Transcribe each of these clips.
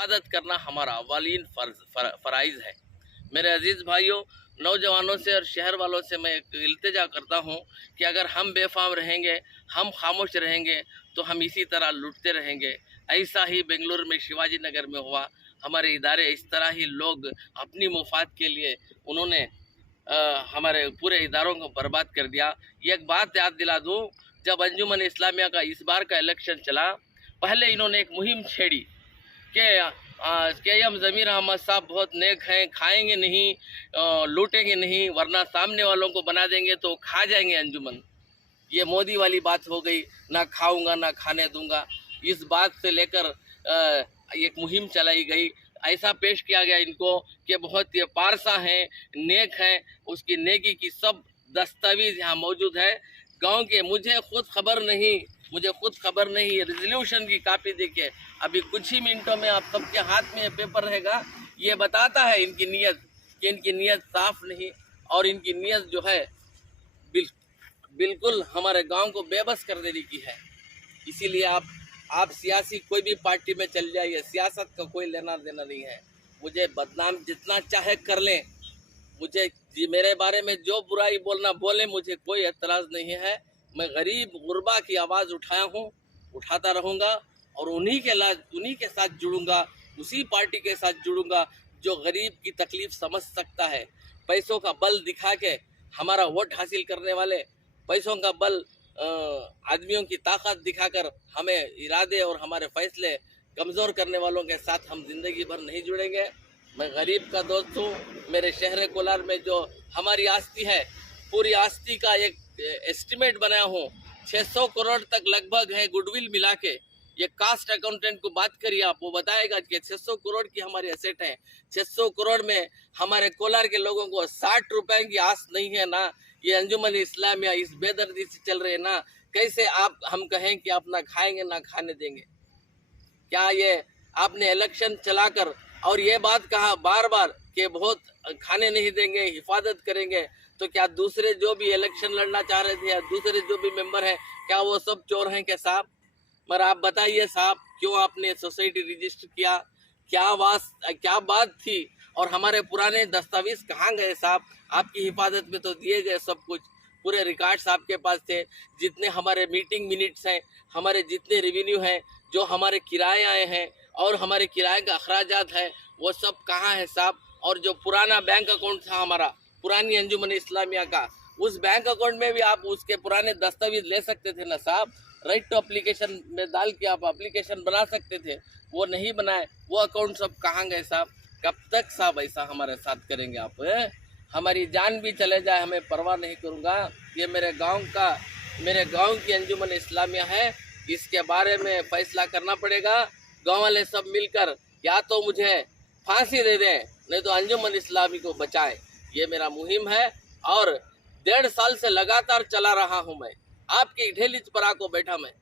हिफाजत करना हमारा अवालीन फ़राइज़ है। मेरे अजीज़ भाइयों, नौजवानों से और शहर वालों से मैं एक इल्तिजा करता हूँ कि अगर हम बेफाम रहेंगे, हम खामोश रहेंगे, तो हम इसी तरह लुटते रहेंगे। ऐसा ही बेंगलुरु में शिवाजी नगर में हुआ। हमारे इदारे इस तरह ही लोग अपनी मुफाद के लिए उन्होंने हमारे पूरे इदारों को बर्बाद कर दिया। ये एक बात याद दिला दूँ, जब अंजुमन इस्लामिया का इस बार का इलेक्शन चला, पहले इन्होंने एक मुहिम छेड़ी के एम ज़मीर अहमद साहब बहुत नेक हैं, खाएंगे नहीं, लूटेंगे नहीं, वरना सामने वालों को बना देंगे तो खा जाएंगे अंजुमन। ये मोदी वाली बात हो गई, ना खाऊंगा ना खाने दूंगा। इस बात से लेकर एक मुहिम चलाई गई। ऐसा पेश किया गया इनको कि बहुत ये पारसा हैं, नेक हैं, उसकी नेकी की सब दस्तावेज यहाँ मौजूद है। गांव के मुझे खुद खबर नहीं, ये रेजोल्यूशन की कॉपी देखिए, अभी कुछ ही मिनटों में आप सबके हाथ में ये पेपर रहेगा। ये बताता है इनकी नीयत, कि इनकी नीयत साफ नहीं, और इनकी नीयत जो है बिल्कुल हमारे गांव को बेबस कर देने की है। इसीलिए आप सियासी कोई भी पार्टी में चल जाइए, सियासत का कोई लेना देना नहीं है। मुझे बदनाम जितना चाहे कर लें, मुझे मेरे बारे में जो बुराई बोलना बोले, मुझे कोई एतराज़ नहीं है। मैं गरीब गुरबा की आवाज़ उठाया हूँ, उठाता रहूँगा, और उन्हीं के साथ जुड़ूंगा, उसी पार्टी के साथ जुड़ूंगा जो गरीब की तकलीफ समझ सकता है। पैसों का बल दिखा के हमारा वोट हासिल करने वाले, पैसों का बल आदमियों की ताकत दिखाकर हमें इरादे और हमारे फैसले कमज़ोर करने वालों के साथ हम जिंदगी भर नहीं जुड़ेंगे। मैं गरीब का दोस्त हूँ। मेरे शहर कोलार में जो हमारी आस्ती है, पूरी आस्ती का एक एस्टिमेट बनाया हूँ, 600 करोड़ तक लगभग है गुडविल मिला के। ये कास्ट अकाउंटेंट को बात करिए आप, वो बताएगा कि 600 करोड़ की हमारी एसेट है। 600 करोड़ में हमारे कोलार के लोगों को 60 रुपए की आस नहीं है ना। ये अंजुमन इस्लामिया इस बेदर्दी से चल रहे ना, कैसे हम कहें कि आप ना खाएंगे ना खाने देंगे? क्या ये आपने इलेक्शन चलाकर और ये बात कहा बार बार कि बहुत खाने नहीं देंगे, हिफाजत करेंगे, तो क्या दूसरे जो भी इलेक्शन लड़ना चाह रहे थे या दूसरे जो भी मेंबर हैं, क्या वो सब चोर हैं क्या साहब? मगर आप बताइए साहब, क्यों आपने सोसाइटी रजिस्टर किया? क्या बात थी? और हमारे पुराने दस्तावेज कहाँ गए साहब? आपकी हिफाजत में तो दिए गए सब कुछ, पूरे रिकॉर्ड्स आपके पास थे। जितने हमारे मीटिंग मिनट्स हैं, हमारे जितने रेवेन्यू हैं, जो हमारे किराए आए हैं और हमारे किराए का अखराजात है, वो सब कहाँ है साहब? और जो पुराना बैंक अकाउंट था हमारा, पुरानी अंजुमन इस्लामिया का, उस बैंक अकाउंट में भी आप उसके पुराने दस्तावेज ले सकते थे ना साहब। राइट टू एप्लीकेशन में डाल के आप एप्लीकेशन बना सकते थे, वो नहीं बनाए। वो अकाउंट सब कहाँ गए साहब? कब तक साहब ऐसा हमारे साथ करेंगे आप? हमारी जान भी चले जाए, हमें परवाह नहीं करूँगा। ये मेरे गांव की अंजुमन इस्लामिया है, इसके बारे में फैसला करना पड़ेगा। गांव वाले सब मिलकर या तो मुझे फांसी दे दें, नहीं तो अंजुमन इस्लामी को बचाएं। ये मेरा मुहिम है, और 1.5 साल से लगातार चला रहा हूं मैं। आपकी ढेली पर आको बैठा मैं,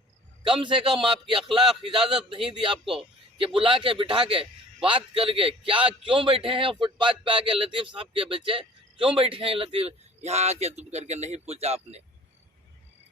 कम से कम आपकी अखलाक इजाजत नहीं दी आपको कि बुला के बिठा के बात करके, क्यों बैठे हैं फुटपाथ पे आके? लतीफ साहब के बच्चे क्यों बैठे हैं लतीफ यहाँ आके? तुम करके नहीं पूछा आपने।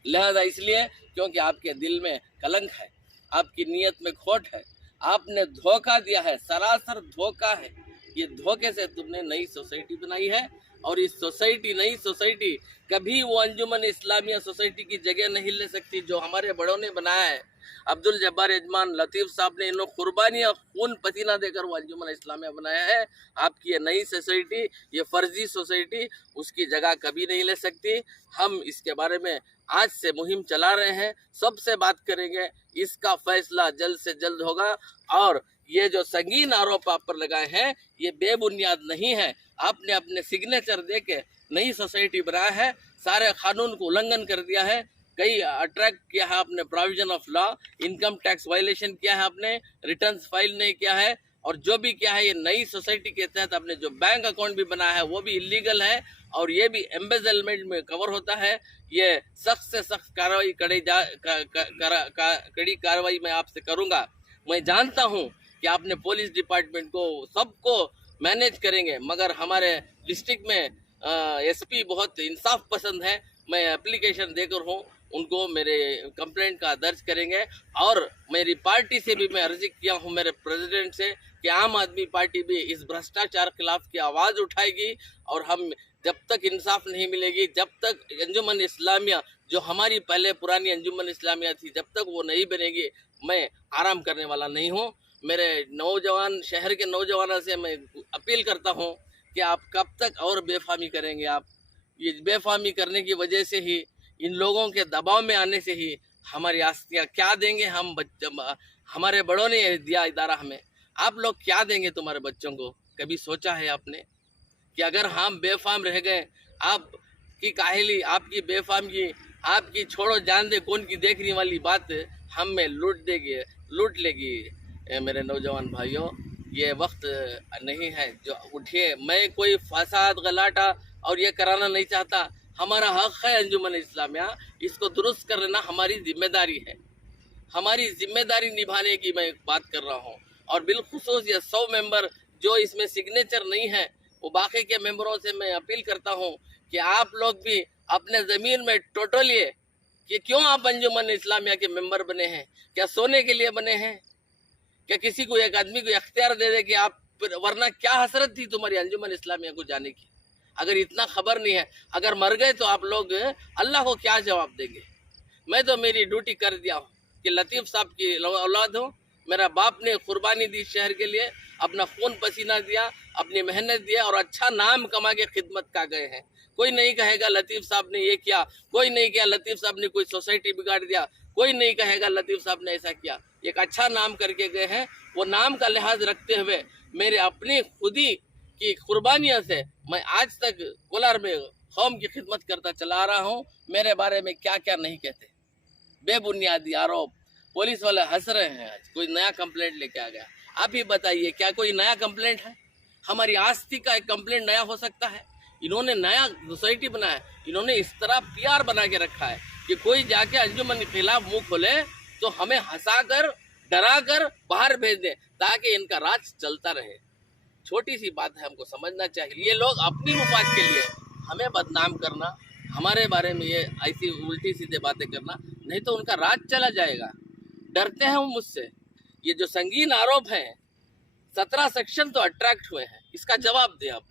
लिहाजा इसलिए क्योंकि आपके दिल में कलंक है, आपकी नीयत में खोट है, आपने धोखा दिया है, सरासर धोखा है। ये धोखे से तुमने नई सोसाइटी बनाई है, और इस नई सोसाइटी कभी वो अंजुमन इस्लामिया सोसाइटी की जगह नहीं ले सकती जो हमारे बड़ों ने बनाया है। अब्दुल जब्बार यजमान, लतीफ़ साहब ने इन कुर्बानियाँ खून पसीना देकर वो अंजुमन इस्लामिया बनाया है। आपकी ये नई सोसाइटी, ये फर्जी सोसाइटी उसकी जगह कभी नहीं ले सकती। हम इसके बारे में आज से मुहिम चला रहे हैं, सबसे बात करेंगे, इसका फैसला जल्द से जल्द होगा। और ये जो संगीन आरोप आप पर लगाए हैं, ये बेबुनियाद नहीं है। आपने अपने सिग्नेचर दे के नई सोसाइटी बनाया है, सारे कानून को उल्लंघन कर दिया है, कई अट्रैक्ट किया है आपने, provision of law, income tax violation किया है आपने, रिटर्न्स फाइल नहीं किया है, और जो भी किया है ये नई सोसाइटी के तहत आपने जो बैंक अकाउंट भी बनाया है वो भी इलीगल है, और ये भी एम्बेजलमेंट में कवर होता है। ये सख्त से सख्त कार्रवाई कड़ी कार्रवाई मैं आपसे करूँगा। मैं जानता हूँ कि आपने पुलिस डिपार्टमेंट को सबको मैनेज करेंगे, मगर हमारे डिस्ट्रिक्ट में एसपी बहुत इंसाफ पसंद है। मैं एप्लीकेशन देकर हूँ, उनको मेरे कंप्लेंट का दर्ज करेंगे। और मेरी पार्टी से भी मैं अर्जी किया हूँ मेरे प्रेसिडेंट से कि आम आदमी पार्टी भी इस भ्रष्टाचार खिलाफ की आवाज़ उठाएगी। और हम जब तक इंसाफ नहीं मिलेगी, जब तक अंजुमन इस्लामिया जो हमारी पहले पुरानी अंजुमन इस्लामिया थी, जब तक वो नहीं बनेगी, मैं आराम करने वाला नहीं हूँ। मेरे नौजवान, शहर के नौजवानों से मैं अपील करता हूँ कि आप कब तक और बेफामी करेंगे। आप ये बेफामी करने की वजह से ही, इन लोगों के दबाव में आने से ही हमारी आस्तियाँ क्या देंगे हम हमारे बड़ों ने दिया इदारा हमें, आप लोग क्या देंगे तुम्हारे बच्चों को? कभी सोचा है आपने कि अगर हम बेफाम रह गए, आपकी काहली, आपकी बेफामगी, आपकी छोड़ो जान दे कौन की देखने वाली बात हम में लूट लेगी। मेरे नौजवान भाइयों, ये वक्त नहीं है जो उठिए। मैं कोई फसाद गलाटा और ये कराना नहीं चाहता। हमारा हक है अंजुमन इस्लामिया, इसको दुरुस्त कर लेना हमारी जिम्मेदारी है। हमारी जिम्मेदारी निभाने की मैं बात कर रहा हूँ। और बिलखुसूस ये 100 मेंबर जो इसमें सिग्नेचर नहीं है, वो बाकी के मेंबरों से मैं अपील करता हूँ कि आप लोग भी अपने ज़मीन में टोटलिए कि क्यों आप अंजुमन इस्लामिया के मेंबर बने हैं। क्या सोने के लिए बने हैं? क्या किसी को, एक आदमी को अख्तियार दे दे कि आप, वरना क्या हसरत थी तुम्हारी अंजुमन इस्लामिया को जाने की? अगर इतना खबर नहीं है, अगर मर गए तो आप लोग अल्लाह को क्या जवाब देंगे? मैं तो मेरी ड्यूटी कर दिया हूँ कि लतीफ़ साहब की औलाद हूँ। मेरा बाप ने कुर्बानी दी शहर के लिए, अपना खून पसीना दिया, अपनी मेहनत दिया और अच्छा नाम कमा के खिदमत का गए हैं। कोई नहीं कहेगा लतीफ़ साहब ने ये किया, कोई नहीं किया लतीफ़ साहब ने कोई सोसाइटी बिगाड़ दिया, कोई नहीं कहेगा लतीफ़ साहब ने ऐसा किया। एक अच्छा नाम करके गए हैं। वो नाम का लिहाज रखते हुए मेरे अपनी खुदी की कुर्बानियों से मैं आज तक कोलार में कौम की खिदमत करता चला आ रहा हूँ। मेरे बारे में क्या क्या नहीं कहते, बेबुनियादी आरोप। पुलिस वाले हंस रहे हैं। आज कोई नया कंप्लेंट लेके आ गया। आप ही बताइए, क्या कोई नया कंप्लेंट है? हमारी आस्ती का एक कंप्लेंट नया हो सकता है? इन्होंने नया सोसाइटी बनाया, इन्होंने इस तरह PR बना के रखा है कि कोई जाके अंजुमन के खिलाफ मुंह खोले तो हमें हंसाकर, डराकर बाहर भेज दे ताकि इनका राज चलता रहे। छोटी सी बात है, हमको समझना चाहिए। ये लोग अपनी मुफाद के लिए हमें बदनाम करना, हमारे बारे में ये ऐसी उल्टी सीधे बातें करना, नहीं तो उनका राज चला जाएगा। डरते हैं वो मुझसे। ये जो संगीन आरोप हैं, 17 सेक्शन तो अट्रैक्ट हुए हैं, इसका जवाब दें आप।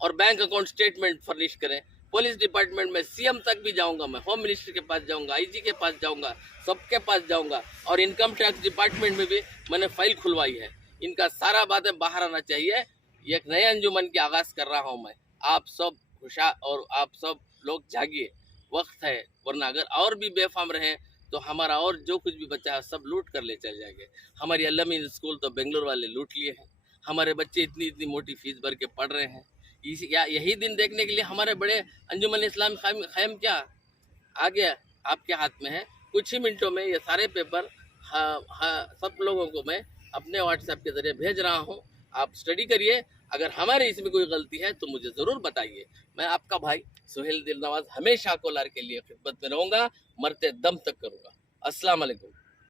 और बैंक अकाउंट स्टेटमेंट फर्निश करें। पुलिस डिपार्टमेंट में CM तक भी जाऊंगा, मैं होम मिनिस्टर के पास जाऊंगा, IG के पास जाऊंगा, सबके पास जाऊंगा। और इनकम टैक्स डिपार्टमेंट में भी मैंने फाइल खुलवाई है। इनका सारा बातें बाहर आना चाहिए। एक नए अंजुमन की आगाज कर रहा हूं मैं। आप सब होशियार और आप सब लोग जागिए, वक्त है। वरना अगर और भी बेफाम रहे तो हमारा और जो कुछ भी बचा है सब लूट कर ले चल जाएंगे। हमारी अल-अमीन स्कूल तो बेंगलोर वाले लूट लिए हैं। हमारे बच्चे इतनी इतनी मोटी फीस भर के पढ़ रहे हैं। यही दिन देखने के लिए हमारे बड़े अंजुमन इस्लाम ख़ैम क्या आ गया आपके हाथ में है। कुछ ही मिनटों में ये सारे पेपर सब लोगों को मैं अपने WhatsApp के ज़रिए भेज रहा हूँ। आप स्टडी करिए। अगर हमारे इसमें कोई गलती है तो मुझे ज़रूर बताइए। मैं आपका भाई सुहेल दिलनवाज हमेशा कोलार के लिए खिदमत में रहूँगा, मरते दम तक करूँगा। अस्सलाम वालेकुम।